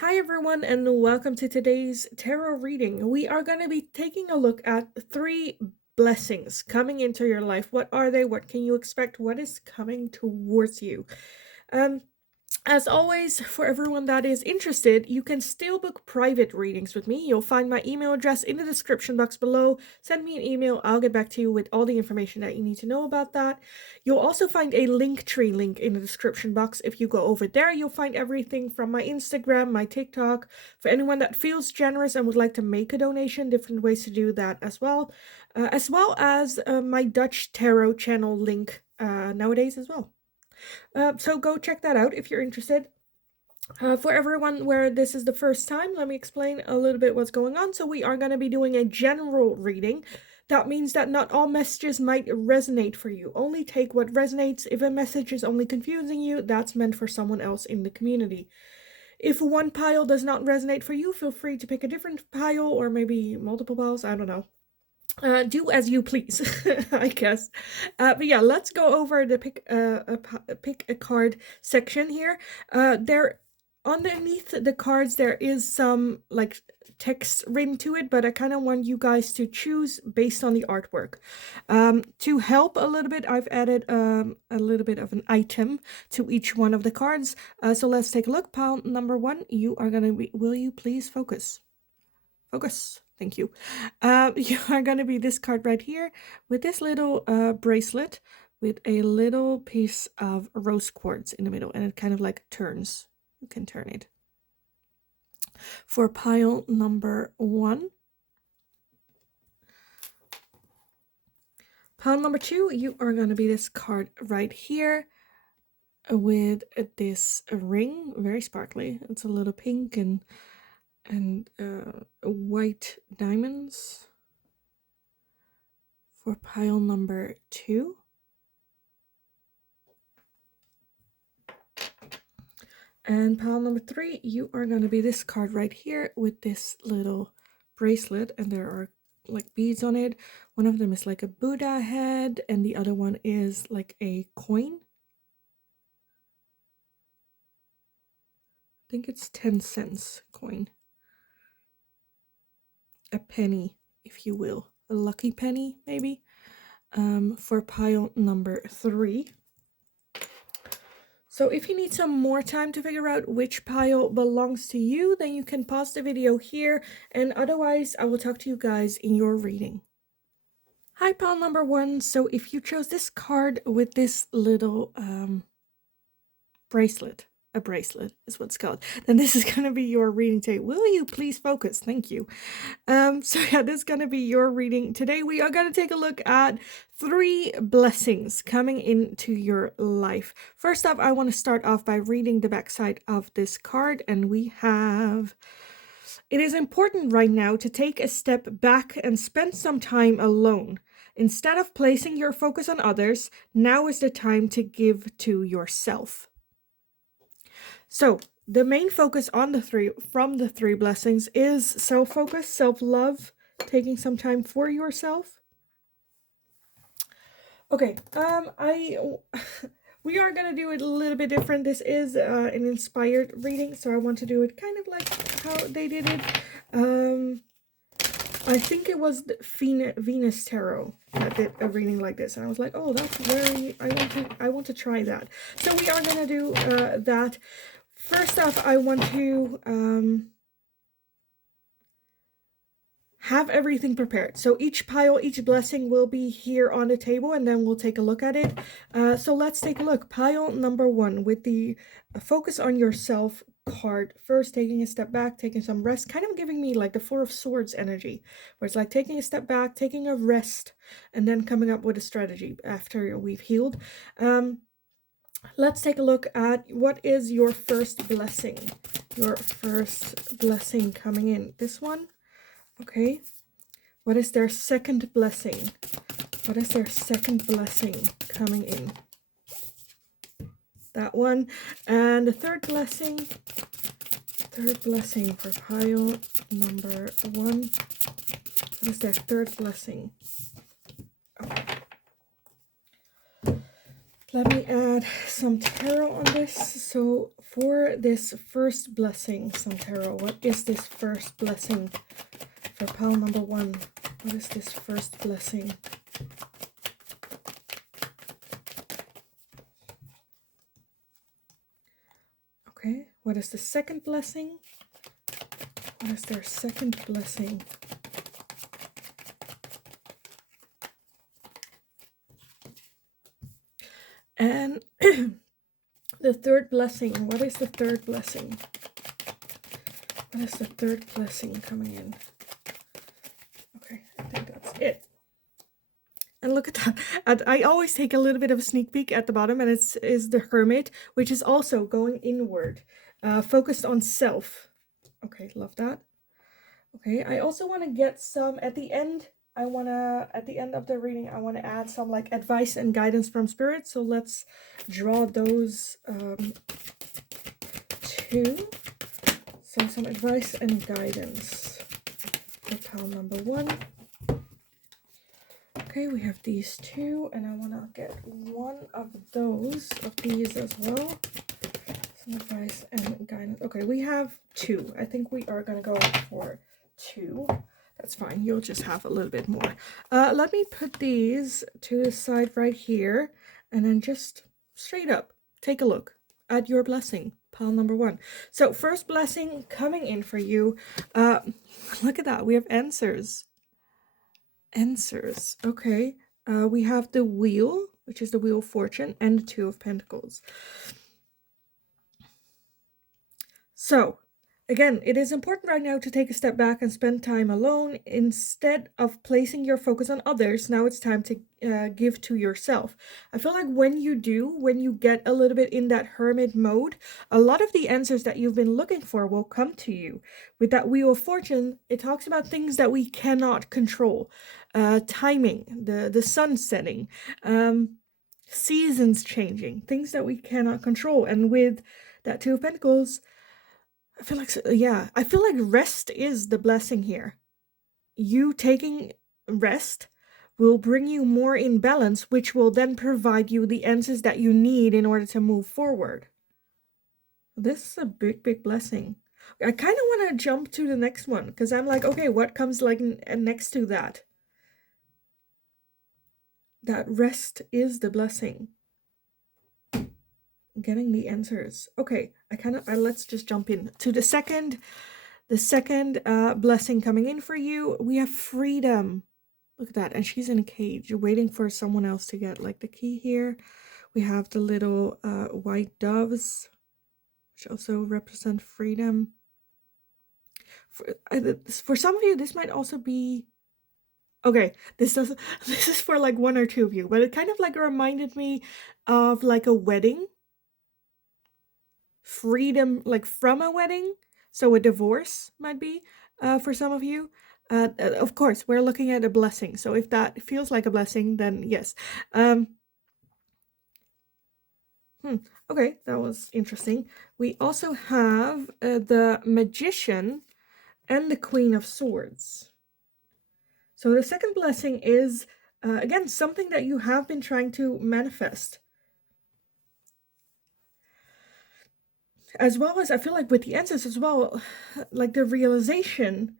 Hi everyone and welcome to today's tarot reading. We are going to be taking a look at three blessings coming into your life. What are they? What can you expect? What is coming towards you? Um as always, for everyone that is interested, you can still book private readings with me. You'll find my email address in the description box below. Send me an email. I'll get back to you with all the information that you need to know about that. You'll also find a Linktree link in the description box. If you go over there, you'll find everything from my Instagram, my TikTok. For anyone that feels generous and would like to make a donation, different ways to do that as well as my Dutch tarot channel link nowadays as well. So go check that out if you're interested. For everyone where this is the first time, let me explain a little bit what's going on. So we are going to be doing a general reading. That means that not all messages might resonate for you. Only take what resonates. If a message is only confusing you, that's meant for someone else in the community. If one pile does not resonate for you, feel free to pick a different pile or maybe multiple piles. I don't know. Do as you please, I guess. But yeah, let's go over the pick a card section here. There underneath the cards there is some like text written to it, but I kind of want you guys to choose based on the artwork. To help a little bit, I've added a little bit of an item to each one of the cards. So let's take a look. Pile number 1, you are gonna be. Will you please focus? Focus. Thank you. You are going to be this card right here with this little bracelet with a little piece of rose quartz in the middle, and it kind of like turns. You can turn it. For pile number 1. Pile number 2, you are going to be this card right here with this ring, very sparkly. It's a little pink and white diamonds. For pile number 2, and pile number 3, you are going to be this card right here with this little bracelet, and there are like beads on it. One of them is like a Buddha head, and the other one is like a coin. I think it's 10 cents coin. A penny, if you will. A lucky penny, maybe. For pile number 3. So if you need some more time to figure out which pile belongs to you, then you can pause the video here, and otherwise I will talk to you guys in your reading. Hi, pile number 1. So if you chose this card with this little bracelet, a bracelet is what it's called, then this is going to be your reading today. Will you please focus? Thank you. So yeah, this is going to be your reading today. We are going to take a look at 3 blessings coming into your life. First up, I want to start off by reading the backside of this card, and we have: it is important right now to take a step back and spend some time alone. Instead of placing your focus on others, now is the time to give to yourself. So the main focus on the 3 blessings is self-focus, self-love, taking some time for yourself. Okay, we are gonna do it a little bit different. This is an inspired reading, so I want to do it kind of like how they did it. I think it was the Venus Tarot that did a reading like this, and I was like, oh, that's very, I want to try that. So we are gonna do that. First off, I want to have everything prepared. So each pile, each blessing will be here on the table, and then we'll take a look at it. So let's take a look. Pile number 1 with the focus on yourself card. First, taking a step back, taking some rest, kind of giving me like the 4 of Swords energy, where it's like taking a step back, taking a rest, and then coming up with a strategy after we've healed. Let's take a look at what is your first blessing. Your first blessing coming in. This one. Okay. What is their second blessing? What is their second blessing coming in? That one. And the third blessing. Third blessing for pile number 1. What is their third blessing? Okay. Let me add some tarot on this. So for this first blessing, some tarot. What is this first blessing for pile number 1? What is this first blessing? Okay, what is the second blessing? What is their second blessing? And the third blessing. What is the third blessing? What is the third blessing coming in? Okay, I think that's it. And look at that. I always take a little bit of a sneak peek at the bottom, and it's the Hermit, which is also going inward, focused on self. Okay, love that. Okay, I also want to get some at the end. At the end of the reading, I want to add some like advice and guidance from spirit. So let's draw those two. So some advice and guidance for pile number 1. Okay, we have these two, and I want to get one of these as well. Some advice and guidance. Okay, we have 2. I think we are going to go for 2. That's fine. You'll just have a little bit more. Let me put these to the side right here, and then just straight up take a look at your blessing, pile number 1. So first blessing coming in for you. Look at that. We have answers. Answers. Okay. We have the Wheel, which is the Wheel of Fortune, and the 2 of Pentacles. So again, it is important right now to take a step back and spend time alone. Instead of placing your focus on others, now it's time to give to yourself. I feel like when you get a little bit in that hermit mode, a lot of the answers that you've been looking for will come to you. With that Wheel of Fortune, it talks about things that we cannot control. Timing, the sun setting, seasons changing, things that we cannot control. And with that 2 of Pentacles, I feel like rest is the blessing here. You taking rest will bring you more in balance, which will then provide you the answers that you need in order to move forward. This is a big, big blessing. I kind of want to jump to the next one, because I'm like, okay, what comes like next to that? That rest is the blessing. Getting the answers. Okay, let's just jump in to the second blessing coming in for you. We have freedom. Look at that. And she's in a cage waiting for someone else to get like the key here. We have the little white doves, which also represent freedom. For some of you, this might also be okay. This is for like 1 or 2 of you, but it kind of like reminded me of like a wedding. Freedom, like from a wedding. So a divorce might be for some of you. Of course, we're looking at a blessing. So if that feels like a blessing, then yes. Okay, that was interesting. We also have the Magician and the Queen of Swords. So the second blessing is, again, something that you have been trying to manifest. As well as, I feel like with the answers as well, like the realization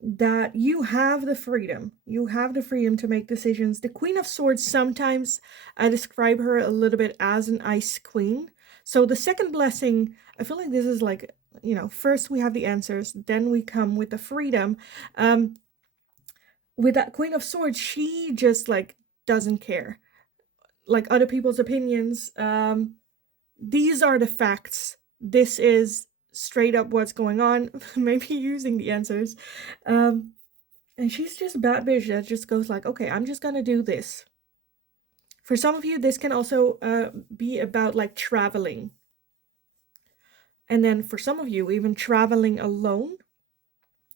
that you have the freedom. You have the freedom to make decisions. The Queen of Swords, sometimes I describe her a little bit as an ice queen. So the second blessing, I feel like this is like, you know, first we have the answers, then we come with the freedom. With that Queen of Swords, she just like doesn't care. Like other people's opinions. These are the facts. This is straight up what's going on. Maybe using the answers. And she's just a bad bitch that just goes like, okay, I'm just gonna do this. For some of you, this can also be about like traveling. And then for some of you, even traveling alone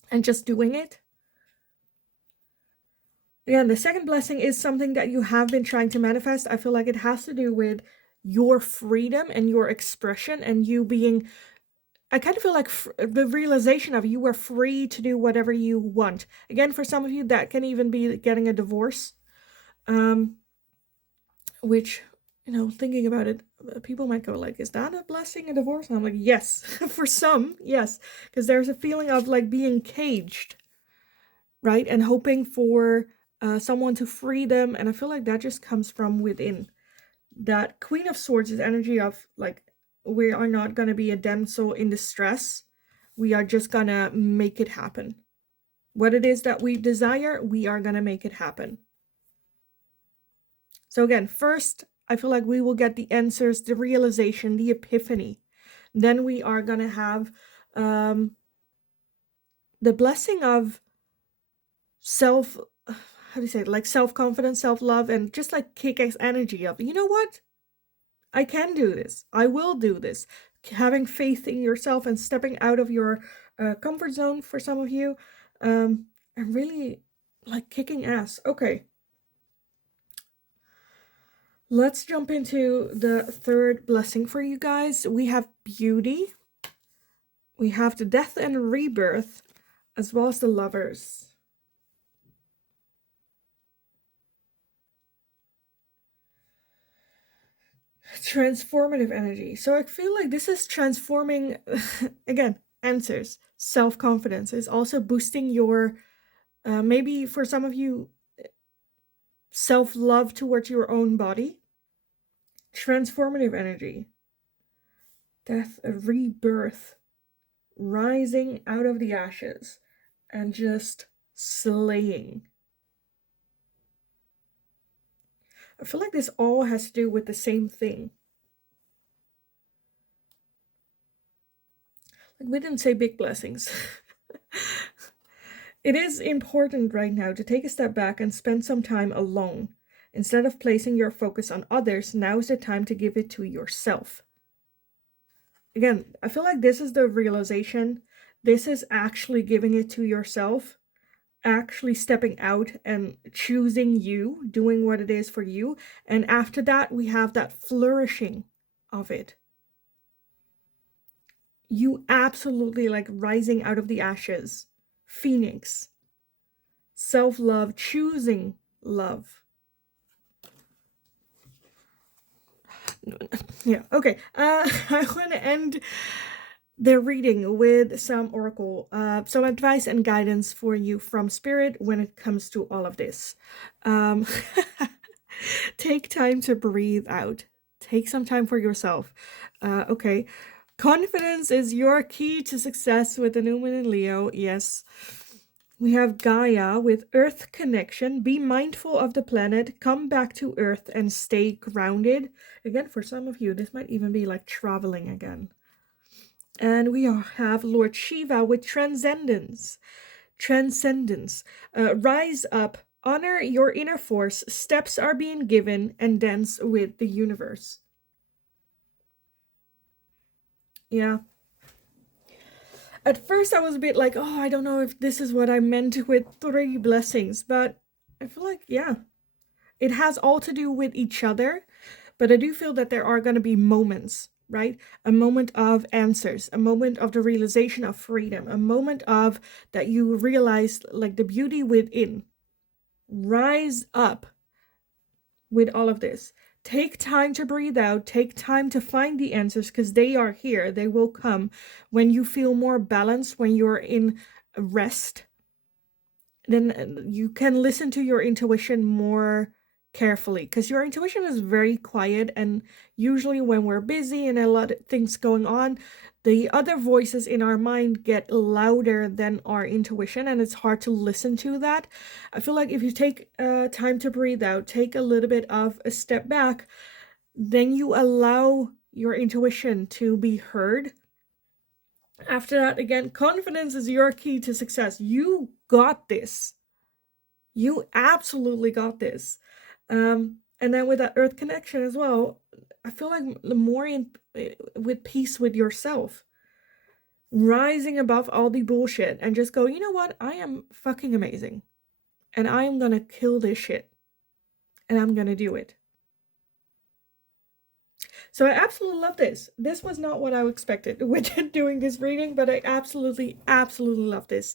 and just doing it. Again, the second blessing is something that you have been trying to manifest. I feel like it has to do with your freedom and your expression and you being, I kind of feel like the realization of you are free to do whatever you want. Again, for some of you, that can even be getting a divorce, which thinking about it, people might go like, is that a blessing, a divorce? And I'm like, yes, for some, yes, because there's a feeling of like being caged, right? And hoping for someone to free them. And I feel like that just comes from within. That Queen of Swords is energy of like, we are not going to be a damsel in distress. We are just going to make it happen. What it is that we desire, we are going to make it happen. So again, first, I feel like we will get the answers, the realization, the epiphany. Then we are going to have the blessing of self, how do you say it? Like self-confidence, self-love, and just like kick-ass energy of, you know what? I can do this. I will do this. Having faith in yourself and stepping out of your comfort zone for some of you. And really like kicking ass. Okay. Let's jump into the third blessing for you guys. We have beauty. We have the death and rebirth, as well as the lovers. Transformative energy. So I feel like this is transforming, again, answers. Self-confidence is also boosting your, maybe for some of you, self-love towards your own body. Transformative energy. Death, a rebirth. Rising out of the ashes and just slaying. I feel like this all has to do with the same thing. Like we didn't say big blessings. It is important right now to take a step back and spend some time alone. Instead of placing your focus on others, now is the time to give it to yourself. Again, I feel like this is the realization. This is actually giving it to yourself. Actually stepping out and choosing you, doing what it is for you. And after that, we have that flourishing of it. You absolutely like rising out of the ashes. Phoenix. Self-love, choosing love. Yeah, okay. I want to end the reading with some oracle, some advice and guidance for you from spirit when it comes to all of this. Take time to breathe out. Take some time for yourself. Okay. Confidence is your key to success with the new moon in Leo. Yes. We have Gaia with Earth connection. Be mindful of the planet. Come back to Earth and stay grounded. Again, for some of you, this might even be like traveling again. And we have Lord Shiva with transcendence. Transcendence. Rise up. Honor your inner force. Steps are being given and dance with the universe. Yeah. At first I was a bit like, oh, I don't know if this is what I meant with 3 blessings, but I feel like, yeah, it has all to do with each other, but I do feel that there are going to be moments, right? A moment of answers, a moment of the realization of freedom, a moment of that you realize like the beauty within. Rise up with all of this. Take time to breathe out. Take time to find the answers because they are here. They will come when you feel more balanced, when you're in rest. Then you can listen to your intuition more carefully because your intuition is very quiet. And usually when we're busy and a lot of things going on, the other voices in our mind get louder than our intuition, and it's hard to listen to that. I feel like if you take time to breathe out, take a little bit of a step back, then you allow your intuition to be heard. After that, again, confidence is your key to success. You got this. You absolutely got this. And then with that earth connection as well, I feel like the more with peace with yourself, rising above all the bullshit and just go, you know what? I am fucking amazing. And I am gonna kill this shit. And I'm gonna do it. So I absolutely love this. This was not what I expected with doing this reading, but I absolutely, absolutely love this.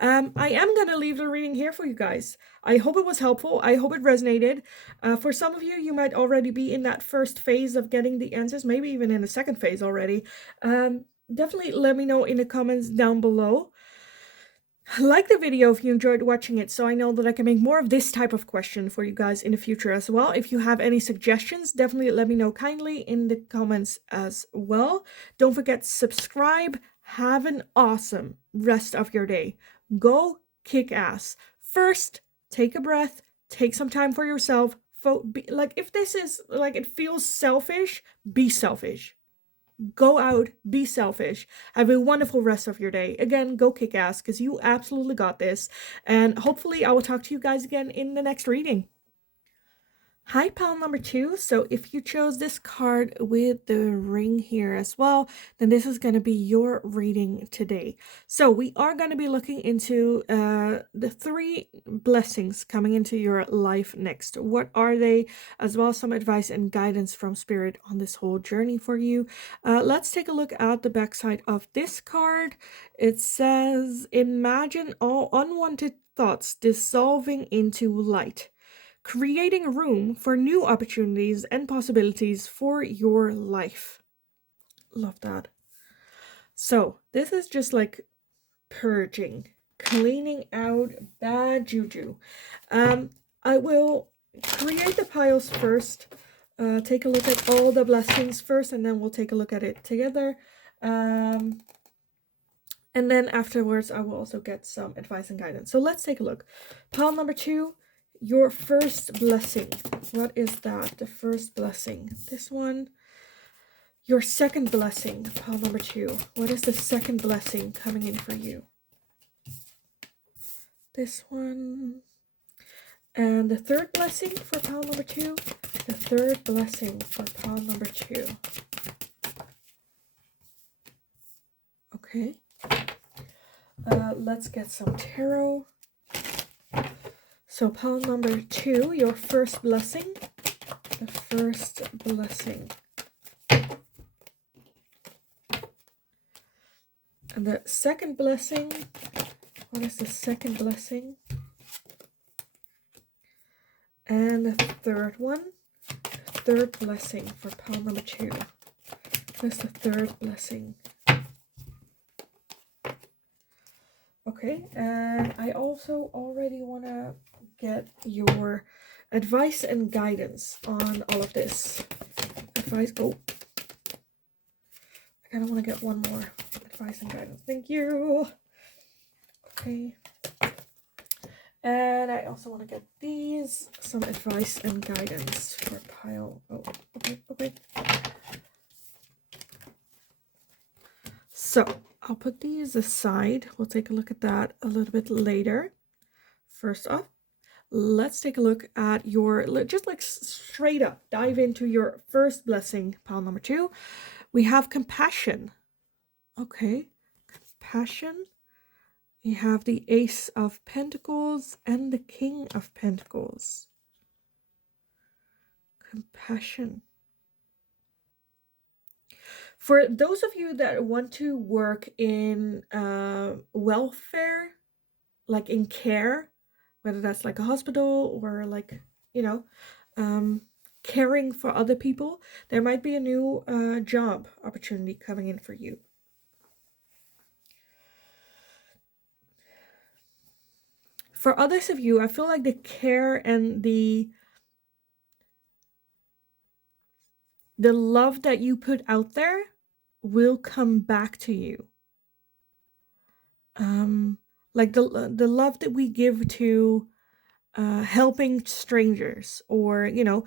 I am going to leave the reading here for you guys. I hope it was helpful. I hope it resonated. For some of you, you might already be in that first phase of getting the answers, maybe even in the second phase already. Definitely let me know in the comments down below. Like the video if you enjoyed watching it, so I know that I can make more of this type of question for you guys in the future as well. If you have any suggestions, definitely let me know kindly in the comments as well. Don't forget to subscribe. Have an awesome rest of your day. Go kick ass. First, take a breath, take some time for yourself. Like, if this is like it feels selfish, be selfish. Go out, be selfish, have a wonderful rest of your day. Again, go kick ass because you absolutely got this. And hopefully I will talk to you guys again in the next reading. Hi, pile number 2. So if you chose this card with the ring here as well, then this is going to be your reading today. So we are going to be looking into the 3 blessings coming into your life next. What are they? As well as some advice and guidance from Spirit on this whole journey for you. Let's take a look at the backside of this card. It says, imagine all unwanted thoughts dissolving into light, creating room for new opportunities and possibilities for your life. Love that. So this is just like purging, cleaning out bad juju. I will create the piles first, take a look at all the blessings first, and then we'll take a look at it together. And then afterwards, I will also get some advice and guidance. So let's take a look. Pile number 2. Your first blessing. What is that? The first blessing. This one. Your second blessing. Pile number 2. What is the second blessing coming in for you? This one. And the third blessing for pile number 2. The third blessing for pile number 2. Okay. Let's get some tarot. So pile number 2, your first blessing. The first blessing. And the second blessing. What is the second blessing? And the third one. The third blessing for pile number 2. What is the third blessing? Okay, and I also already want to get your advice and guidance on all of this. Advice, oh, I kind of want to get one more advice and guidance. Thank you. Okay. And I also want to get these, some advice and guidance for pile. Oh, okay. So I'll put these aside. We'll take a look at that a little bit later. First off, let's take a look at your, just like straight up, dive into your first blessing, pile number 2. We have compassion. Okay, compassion. We have the Ace of Pentacles and the King of Pentacles. Compassion. For those of you that want to work in welfare, like in care, whether that's like a hospital or like, you know, caring for other people, there might be a new job opportunity coming in for you. For others of you, I feel like the care and the love that you put out there will come back to you. Like the love that we give to helping strangers, or, you know,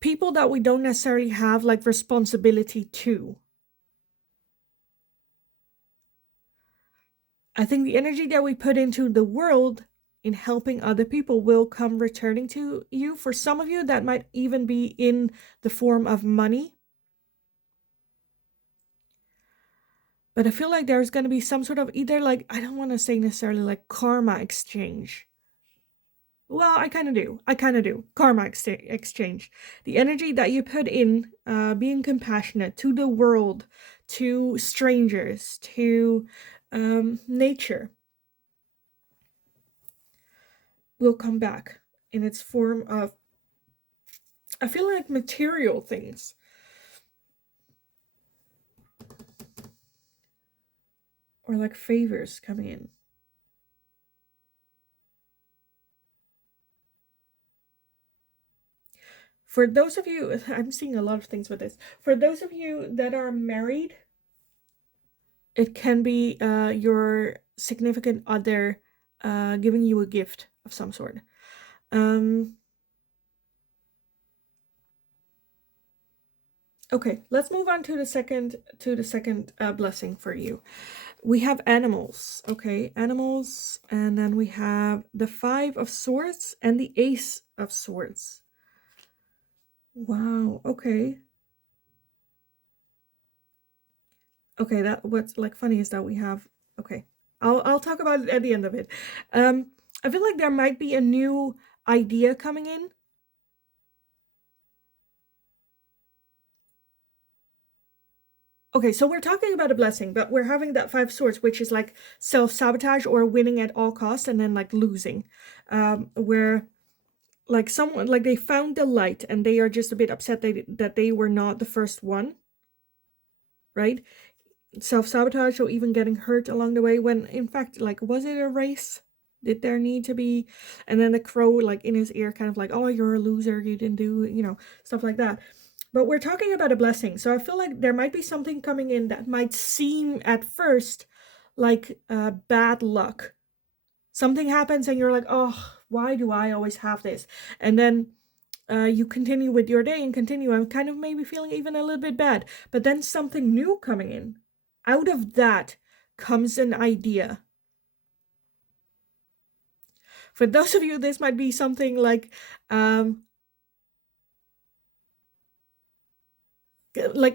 people that we don't necessarily have like responsibility to. I think the energy that we put into the world in helping other people will come returning to you. For some of you, that might even be in the form of money. But I feel like there's going to be some sort of either like, I don't want to say necessarily like karma exchange. Well, I kind of do. I kind of do. Karma exchange. The energy that you put in being compassionate to the world, to strangers, to nature will come back in its form of, I feel like, material things. Or like favors coming in. For those of you, I'm seeing a lot of things with this. For those of you that are married, it can be your significant other giving you a gift of some sort. Okay, let's move on to the second blessing for you. We have animals, okay, animals, and then we have the Five of Swords and the Ace of Swords. Wow, okay. Okay, that what's like funny is that we have, okay. I'll talk about it at the end of it. I feel like there might be a new idea coming in. Okay, so we're talking about a blessing, but we're having that Five Swords, which is like self-sabotage or winning at all costs and then like losing. Where like someone, like they found the light and they are just a bit upset that they were not the first one, right? Self-sabotage or even getting hurt along the way, when in fact, like, was it a race? Did there need to be? And then the crow like in his ear kind of like, oh, you're a loser, you didn't do, stuff like that. But we're talking about a blessing, so I feel like there might be something coming in that might seem at first like bad luck. Something happens and you're like, oh, why do I always have this? And then you continue with your day and continue. I'm kind of maybe feeling even a little bit bad. But then something new coming in. Out of that comes an idea. For those of you, this might be something like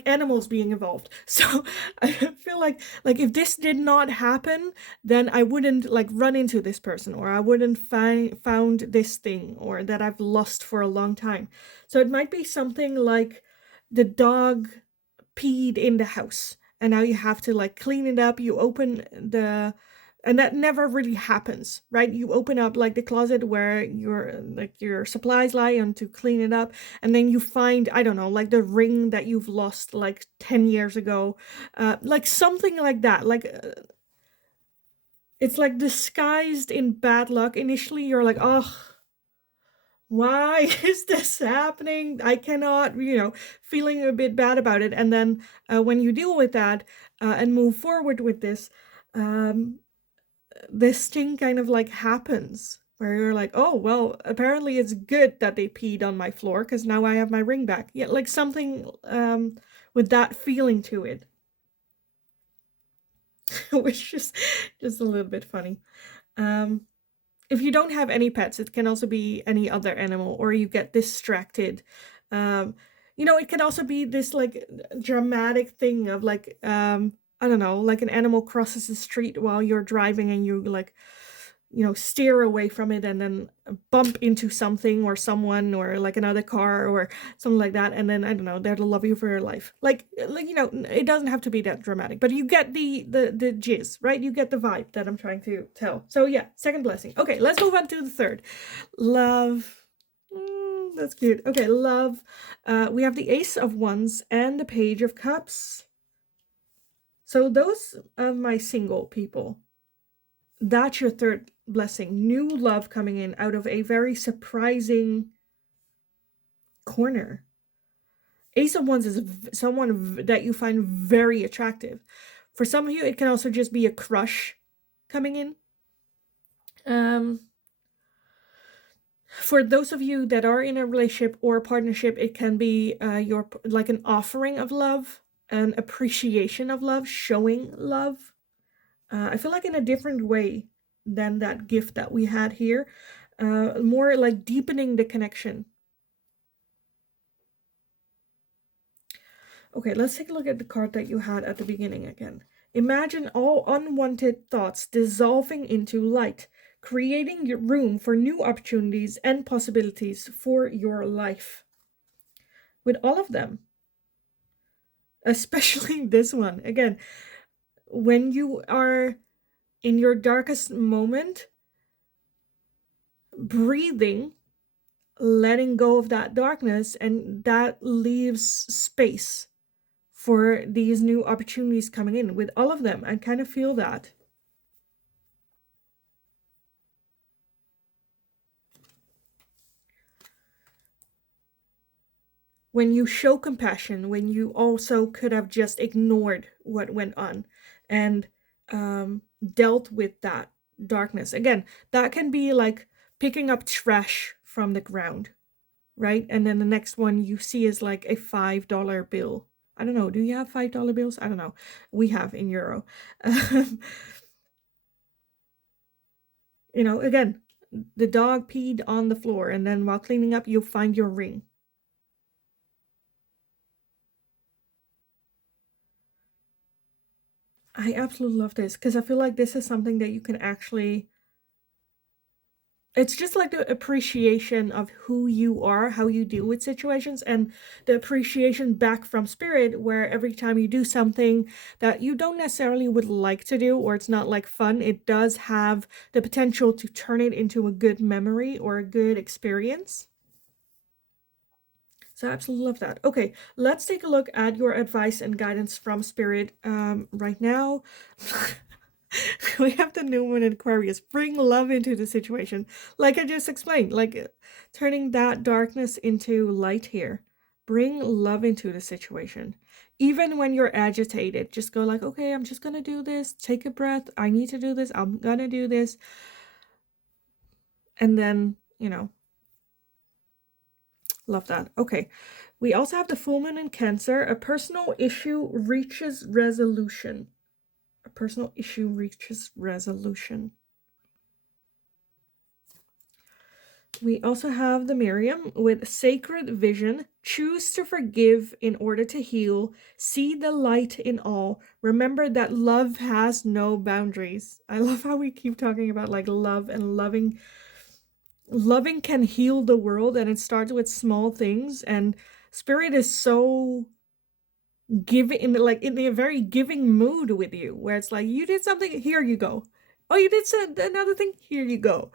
animals being involved. So I feel like if this did not happen, then I wouldn't like run into this person, or I wouldn't found this thing, or that I've lost for a long time. So it might be something like the dog peed in the house and now you have to like clean it up. You open the, and that never really happens, right? You open up like the closet where your supplies lie and to clean it up, and then you find, I don't know, like the ring that you've lost like 10 years ago, like something like that. Like it's like disguised in bad luck. Initially you're like, oh, why is this happening? I cannot, feeling a bit bad about it. And then when you deal with that and move forward with this, um, this thing kind of like happens where you're like, oh, well, apparently it's good that they peed on my floor because now I have my ring back. Yeah, like something with that feeling to it, which is just a little bit funny. Um, if you don't have any pets, it can also be any other animal, or you get distracted. Um, it can also be this like dramatic thing of like, I don't know, like an animal crosses the street while you're driving and you like, steer away from it and then bump into something or someone or like another car or something like that, and then I don't know, they're the love you for your life. Like it doesn't have to be that dramatic, but you get the jizz, right? You get the vibe that I'm trying to tell. So yeah, second blessing. Okay, let's move on to the third. Love. That's cute. Okay, love. We have the Ace of Wands and the Page of Cups. So those of my single people, that's your third blessing. New love coming in out of a very surprising corner. Ace of Wands is someone that you find very attractive. For some of you, it can also just be a crush coming in. For those of you that are in a relationship or a partnership, it can be your like an offering of love, an appreciation of love, showing love. I feel like in a different way than that gift that we had here. More like deepening the connection. Okay, let's take a look at the card that you had at the beginning again. Imagine all unwanted thoughts dissolving into light, creating your room for new opportunities and possibilities for your life. With all of them, especially this one. Again, when you are in your darkest moment, breathing, letting go of that darkness, and that leaves space for these new opportunities coming in. With all of them, I kind of feel that. When you show compassion, when you also could have just ignored what went on and dealt with that darkness. Again, that can be like picking up trash from the ground, right? And then the next one you see is like a $5 bill. I don't know. Do you have $5 bills? I don't know. We have in euro. Again, the dog peed on the floor, and then while cleaning up, you'll find your ring. I absolutely love this because I feel like this is something that you can actually. It's just like the appreciation of who you are, how you deal with situations, and the appreciation back from spirit, where every time you do something that you don't necessarily would like to do, or it's not like fun, it does have the potential to turn it into a good memory or a good experience. So I absolutely love that. Okay, let's take a look at your advice and guidance from spirit right now. We have the new moon in Aquarius. Bring love into the situation. Like I just explained, like turning that darkness into light here. Bring love into the situation. Even when you're agitated, just go like, okay, I'm just gonna do this. Take a breath. I need to do this. I'm gonna do this. And then, love that. Okay. We also have the full moon in Cancer. A personal issue reaches resolution. A personal issue reaches resolution. We also have the Miriam with sacred vision. Choose to forgive in order to heal. See the light in all. Remember that love has no boundaries. I love how we keep talking about like love and loving. Loving can heal the world, and it starts with small things. And spirit is so giving, in a very giving mood with you, where it's like you did something, here you go. Oh, you did another thing, here you go.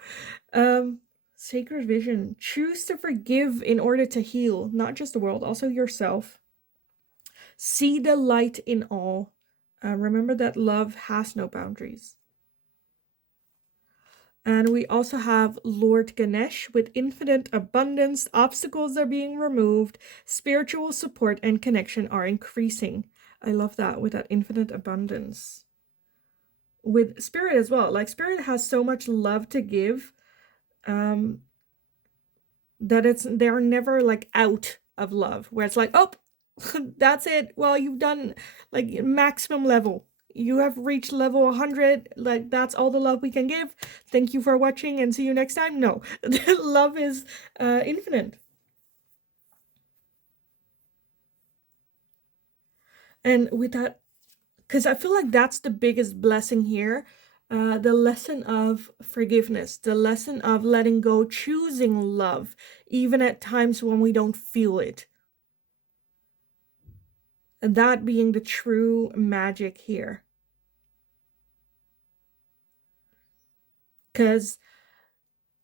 Sacred vision. Choose to forgive in order to heal, not just the world, also yourself. See the light in all. Remember that love has no boundaries. And we also have Lord Ganesh with infinite abundance. Obstacles are being removed. Spiritual support and connection are increasing. I love that, with that infinite abundance. With spirit as well. Like spirit has so much love to give. That they're never like out of love, where it's like, oh, that's it. Well, you've done like maximum level. You have reached level 100. Like, that's all the love we can give. Thank you for watching and see you next time. No, love is infinite. And with that, because I feel like that's the biggest blessing here. The lesson of forgiveness, the lesson of letting go, choosing love, even at times when we don't feel it. And that being the true magic here. Because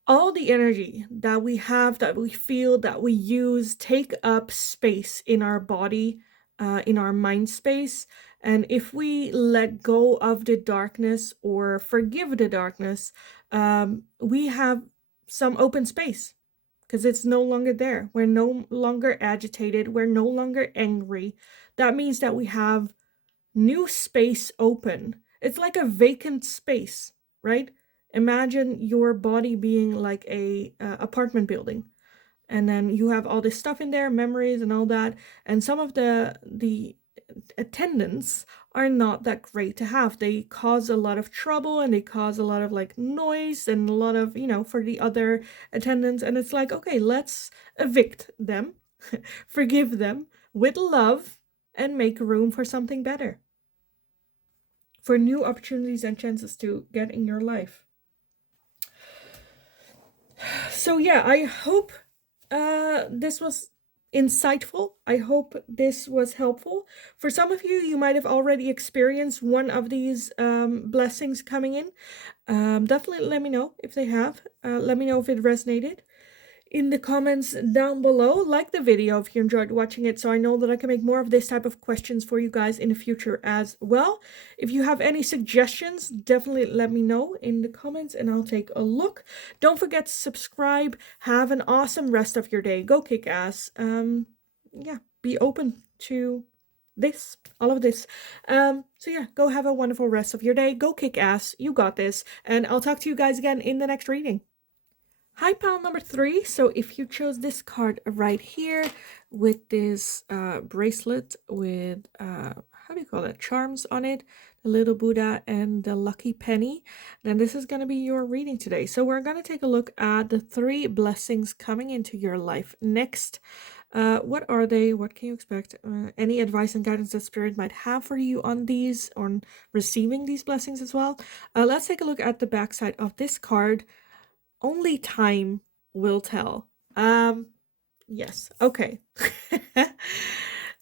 all the energy that we have, that we feel, that we use, take up space in our body, in our mind space. And if we let go of the darkness or forgive the darkness, we have some open space, because it's no longer there. We're no longer agitated. We're no longer angry. That means that we have new space open. It's like a vacant space, right? Imagine your body being like a apartment building, and then you have all this stuff in there, memories and all that, and some of the attendants are not that great to have. They cause a lot of trouble, and they cause a lot of like noise and a lot of, for the other attendants. And it's like, okay, let's evict them, forgive them with love, and make room for something better, for new opportunities and chances to get in your life. So yeah, I hope this was insightful. I hope this was helpful. For some of you, you might have already experienced one of these blessings coming in. Definitely let me know if they have. Let me know if it resonated in the comments down below. Like the video if you enjoyed watching it, so I know that I can make more of this type of questions for you guys in the future as well. If you have any suggestions, definitely let me know in the comments and I'll take a look. Don't forget to subscribe. Have an awesome rest of your day. Go kick ass. Yeah, be open to this, all of this. So yeah, go have a wonderful rest of your day. Go kick ass. You got this. And I'll talk to you guys again in the next reading. Hi, pile number 3. So if you chose this card right here with this bracelet with, how do you call it, charms on it, the little Buddha and the lucky penny, then this is going to be your reading today. So we're going to take a look at the 3 blessings coming into your life next. What are they? What can you expect? Any advice and guidance that Spirit might have for you on these, on receiving these blessings as well? Let's take a look at the backside of this card. Only time will tell. Yes, okay.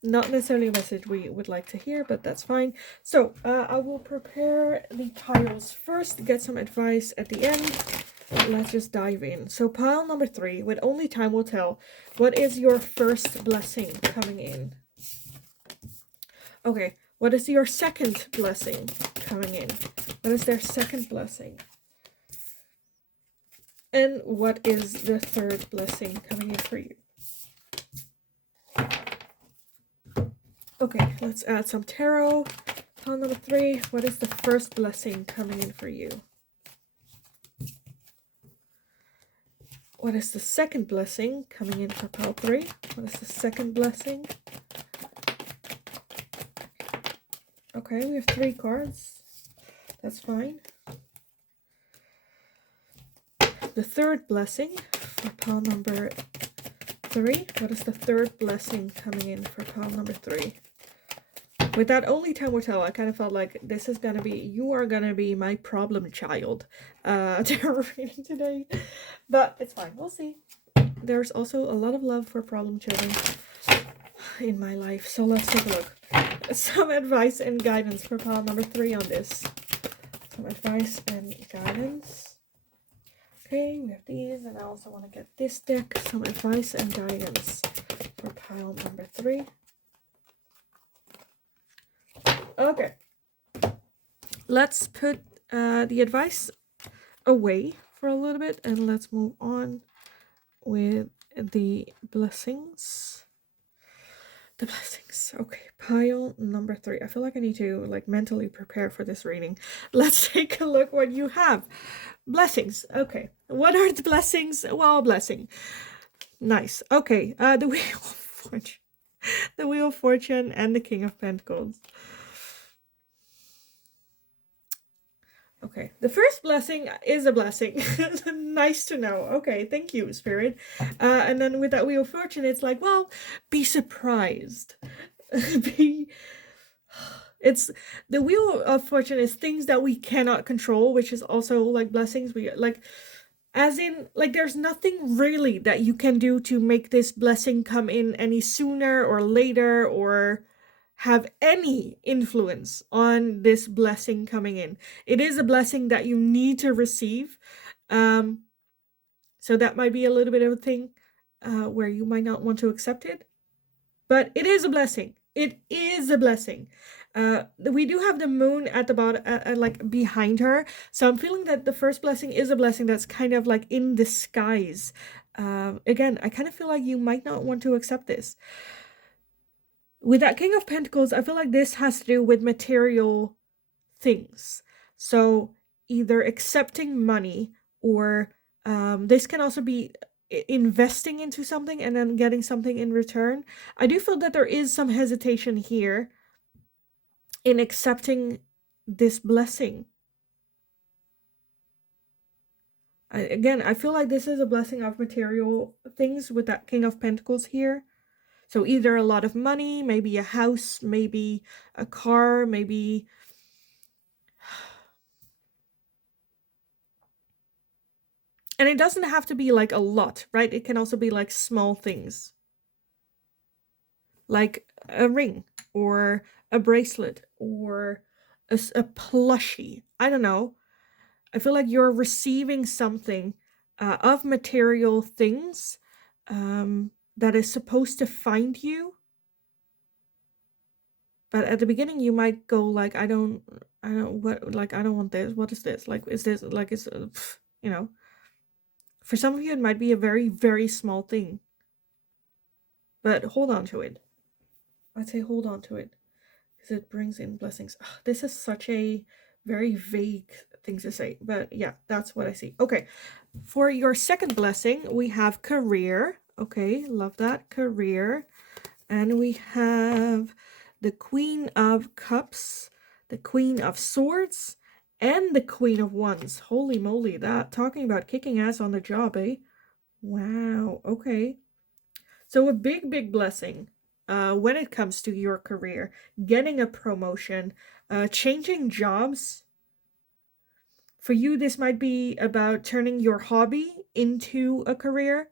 Not necessarily a message we would like to hear, but that's fine. So, I will prepare the piles first, get some advice at the end. Let's just dive in. So, pile number 3, with only time will tell, what is your first blessing coming in? Okay, what is your second blessing coming in? What is their second blessing? And what is the third blessing coming in for you? Okay, let's add some tarot. Pile number 3, what is the first blessing coming in for you? What is the second blessing coming in for pile 3? What is the second blessing? Okay, we have 3 cards. That's fine. The third blessing for pile number 3. What is the third blessing coming in for pile number 3? With that only time will tell, I kind of felt like this is gonna be, you are gonna be my problem child tarot reading today. But it's fine, we'll see. There's also a lot of love for problem children in my life, so let's take a look. Some advice and guidance for pile number 3 on this. Some advice and guidance. Okay, we have these, and I also want to get this deck. Some advice and guidance for pile number 3. Okay, let's put the advice away for a little bit, and let's move on with the blessings. The blessings. Okay, pile number 3. I feel like I need to like mentally prepare for this reading. Let's take a look what you have. Blessings. Okay, what are the blessings? Well, blessing. Nice. Okay, the Wheel of Fortune. The Wheel of Fortune and the King of Pentacles. Okay, the first blessing is a blessing. Nice to know. Okay, thank you, Spirit. And then with that Wheel of Fortune, it's like, well, be surprised. It's the Wheel of Fortune is things that we cannot control, which is also like blessings. We like, as in, like, there's nothing really that you can do to make this blessing come in any sooner or later, or have any influence on this blessing coming in. It is a blessing that you need to receive. So that might be a little bit of a thing where you might not want to accept it. But it is a blessing. It is a blessing. We do have the moon at the bottom, like behind her. So I'm feeling that the first blessing is a blessing that's kind of like in disguise. Again, I kind of feel like you might not want to accept this. With that King of Pentacles, I feel like this has to do with material things. So either accepting money, or this can also be investing into something and then getting something in return. I do feel that there is some hesitation here in accepting this blessing. Again, I feel like this is a blessing of material things with that King of Pentacles here. So either a lot of money, maybe a house, maybe a car, maybe And it doesn't have to be like a lot, right? It can also be like small things, like a ring or a bracelet or a plushie. I don't know. I feel like you're receiving something of material things that is supposed to find you. But at the beginning, you might go like, I don't want this. What is this? Like, is this like, you know, for some of you, it might be a very, very small thing. But hold on to it. I'd say hold on to it because it brings in blessings. Ugh, this is such a very vague thing to say. But yeah, that's what I see. Okay. For your second blessing, we have career. Okay. Love that. Career. And we have the Queen of Cups, the Queen of Swords, and the Queen of Wands. Holy moly, that talking about kicking ass on the job, eh? Wow, okay. So a big, big blessing when it comes to your career, getting a promotion, changing jobs. For you, this might be about turning your hobby into a career.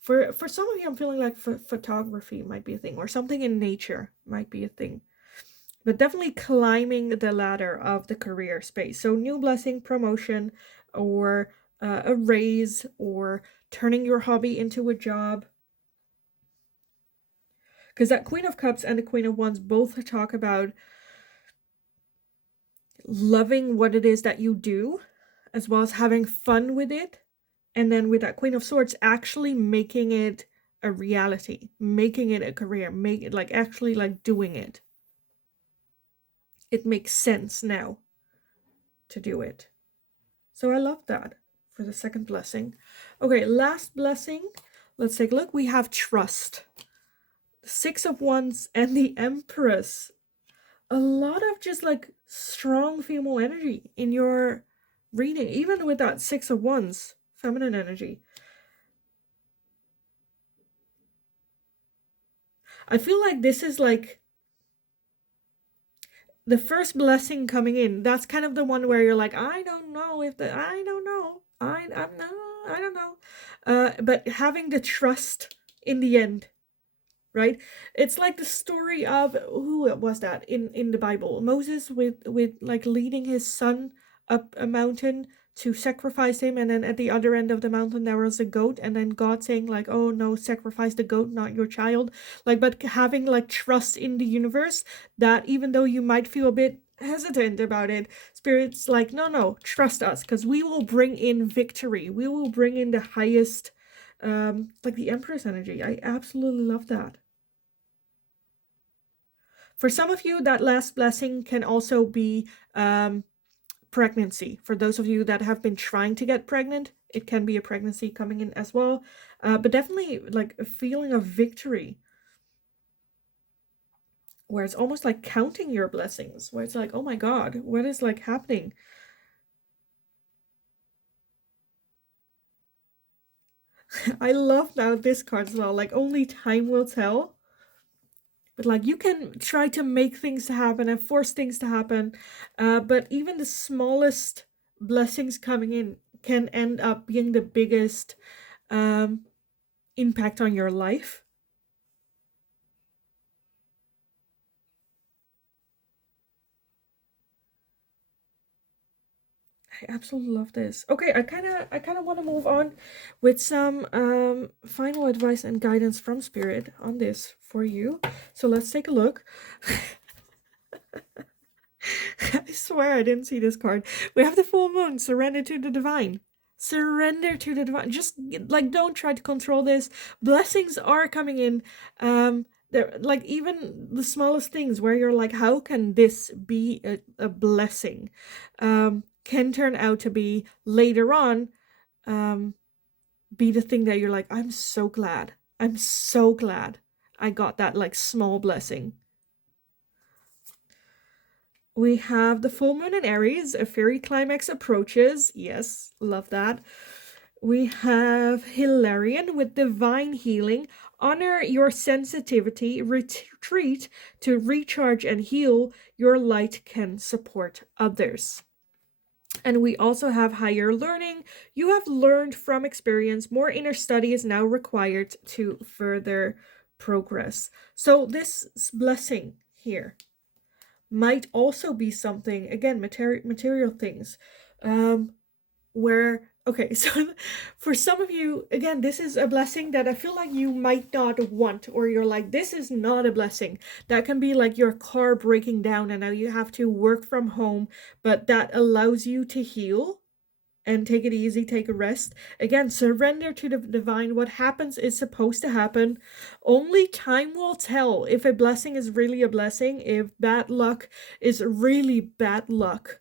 For some of you, I'm feeling like photography might be a thing, or something in nature might be a thing. But definitely climbing the ladder of the career space. So new blessing, promotion, or a raise, or turning your hobby into a job. Because that Queen of Cups and the Queen of Wands both talk about loving what it is that you do, as well as having fun with it. And then with that Queen of Swords, actually making it a reality, making it a career, make it like actually like doing it. It makes sense now to do it. So I love that for the second blessing. Okay, last blessing. Let's take a look. We have trust. The Six of Wands and the Empress. A lot of just like strong female energy in your reading, even with that Six of Wands, feminine energy. I feel like this is like the first blessing coming in. That's kind of the one where you're like, I don't know if the, I don't know. I'm no, I don't know. But having the trust in the end, right? It's like the story of who was that in the Bible? Moses with like leading his son up a mountain to sacrifice him, and then at the other end of the mountain there was a goat, and then God saying like, oh no, sacrifice the goat, not your child. Like, but having like trust in the universe, that even though you might feel a bit hesitant about it, spirit's like, no, trust us, because we will bring in victory, we will bring in the highest, like the Empress energy. I absolutely love that. For some of you, that last blessing can also be pregnancy. For those of you that have been trying to get pregnant, it can be a pregnancy coming in as well. But definitely like a feeling of victory, where it's almost like counting your blessings, where it's like, oh my God, what is like happening? I love now this card as well, like only time will tell. But like you can try to make things happen and force things to happen, but even the smallest blessings coming in can end up being the biggest impact on your life. I absolutely love this. Okay, I kind of want to move on with some final advice and guidance from spirit on this for you. So let's take a look. I swear I didn't see this card. We have the full moon, surrender to the divine. Surrender to the divine. Just like don't try to control this. Blessings are coming in. They're like even the smallest things where you're like, how can this be a blessing? Can turn out to be later on, be the thing that you're like, I'm so glad. I'm so glad I got that like small blessing. We have the full moon in Aries, a fairy climax approaches. Yes, love that. We have Hilarion with divine healing. Honor your sensitivity, retreat to recharge and heal. Your light can support others. And we also have higher learning. You have learned from experience. More inner study is now required to further progress. So, this blessing here might also be something, again, material things. Um, where okay, so for some of you, again, this is a blessing that I feel like you might not want, or you're like, this is not a blessing. That can be like your car breaking down and now you have to work from home, but that allows you to heal and take it easy, take a rest. Again, surrender to the divine. What happens is supposed to happen. Only time will tell if a blessing is really a blessing, if bad luck is really bad luck.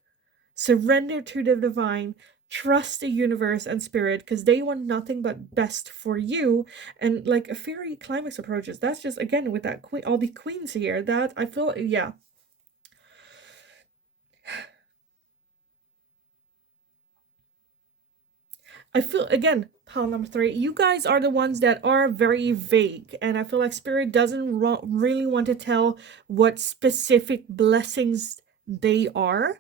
Surrender to the divine. Trust the universe and spirit, because they want nothing but best for you. And like a fairy climax approaches, that's just, again, with that queen, all the queens here, that I feel, yeah. I feel, again, pile number 3, you guys are the ones that are very vague, and I feel like spirit doesn't really want to tell what specific blessings they are.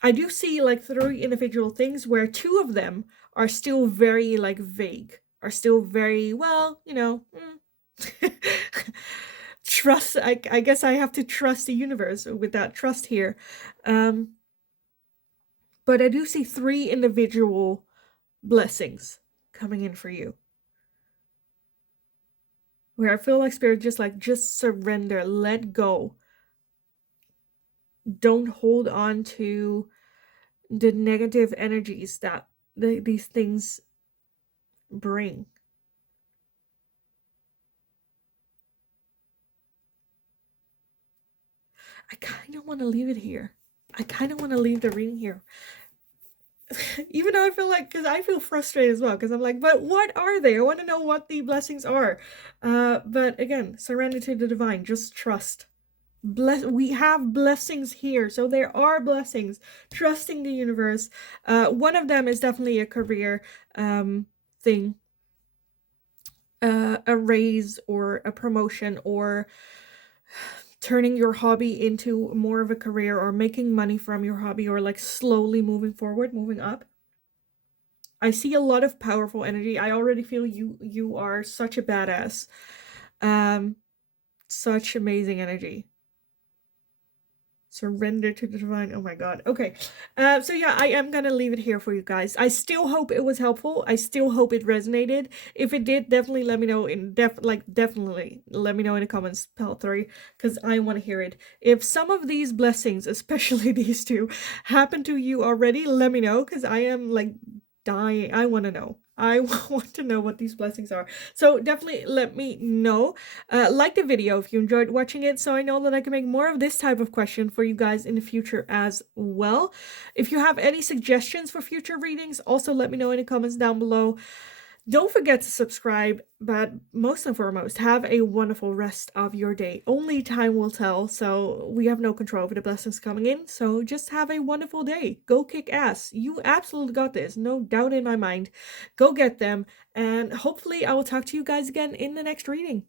I do see like 3 individual things where 2 of them are still very like vague, are still very, well, trust. I guess I have to trust the universe with that trust here. Um, but I do see 3 individual blessings coming in for you, where I feel like spirit just surrender, let go. Don't hold on to the negative energies that these things bring. I kind of want to leave it here. I kind of want to leave the reading here. Even though I feel like, because I feel frustrated as well, because I'm like, but what are they? I want to know what the blessings are. But again, surrender to the divine. Just trust. We have blessings here, so there are blessings. Trusting the universe. One of them is definitely a career thing. A raise or a promotion, or turning your hobby into more of a career, or making money from your hobby, or like slowly moving forward, moving up. I see a lot of powerful energy. I already feel you are such a badass. Such amazing energy. Surrender to the divine. Oh my god. Okay. So yeah, I am gonna leave it here for you guys. I still hope it was helpful. I still hope it resonated. If it did, definitely let me know in definitely let me know in the comments, Pal 3, because I want to hear it. If some of these blessings, especially these 2, happen to you already, let me know, because I am like dying. I want to know. I want to know what these blessings are. So definitely let me know. Like the video if you enjoyed watching it, so I know that I can make more of this type of question for you guys in the future as well. If you have any suggestions for future readings, also let me know in the comments down below. Don't forget to subscribe, but most and foremost, have a wonderful rest of your day. Only time will tell, so we have no control over the blessings coming in, so just have a wonderful day. Go kick ass. You absolutely got this, no doubt in my mind. Go get them, and hopefully I will talk to you guys again in the next reading.